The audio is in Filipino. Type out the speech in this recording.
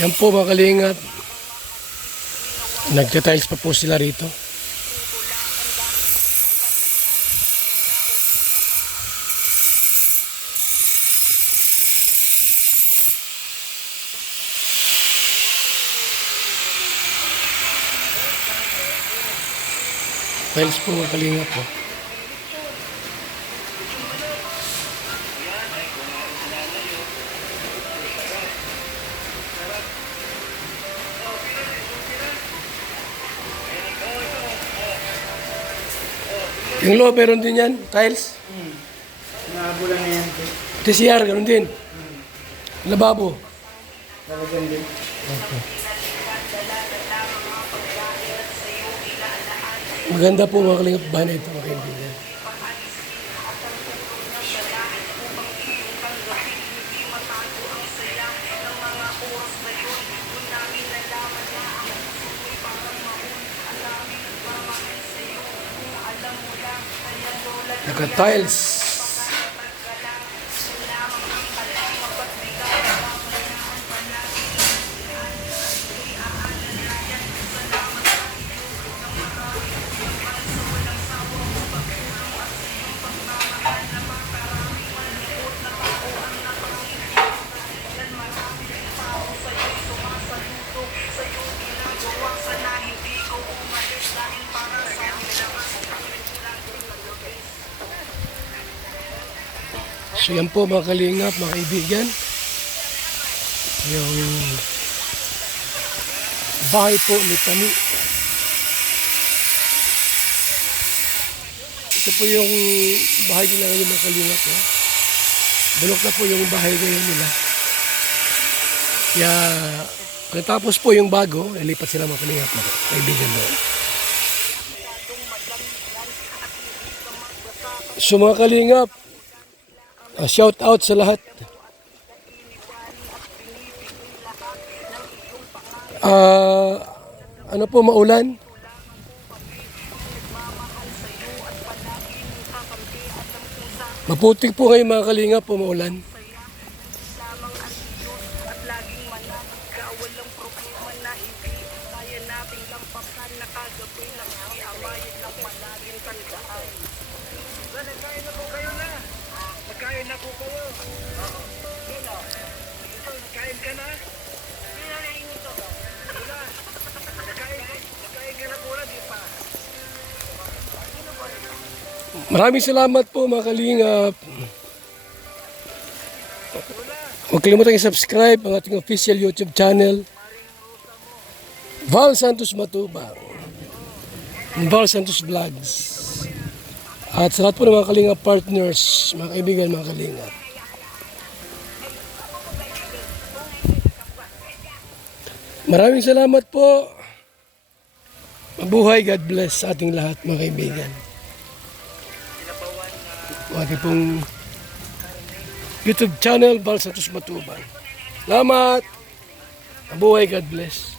Yan po mga kalingap. Nagtatiles pa po sila rito. Tiles po mga kalingap po. Yung loob, meron din yan, tiles. Nakabu lang na yan. TCR, ganoon din. Lababo. Talagang din. Maganda po mga kalingap ba na ito mga kaibigan. Naka-tiles. So yan po mga kalingap, mga kaibigan. Yung bahay po ni Tani. Ito po yung bahay nila ngayon mga kalingap. Bulok na po yung bahay ngayon nila. Kaya pagkatapos po yung bago, ilipat sila mga kalingap, mga kaibigan doon. So mga kalingap, shout out sa lahat. Ano po, maulan? Maputik po ngayon mga kalingap po, maulan. Nagkain na po kayo. Nagkain ka na? Nagkain ka na po na, di pa. Maraming salamat po mga kalingap. Huwag kalimutan i-subscribe ang ating official YouTube channel, Val Santos Matubang, Val Santos Vlogs. At sa lahat po ng mga kalingap partners, mga kaibigan, mga kalingap. Maraming salamat po. Mabuhay, God bless sa ating lahat mga kaibigan. Ating pong YouTube channel, Val Santos Matubang. Salamat. Mabuhay, God bless.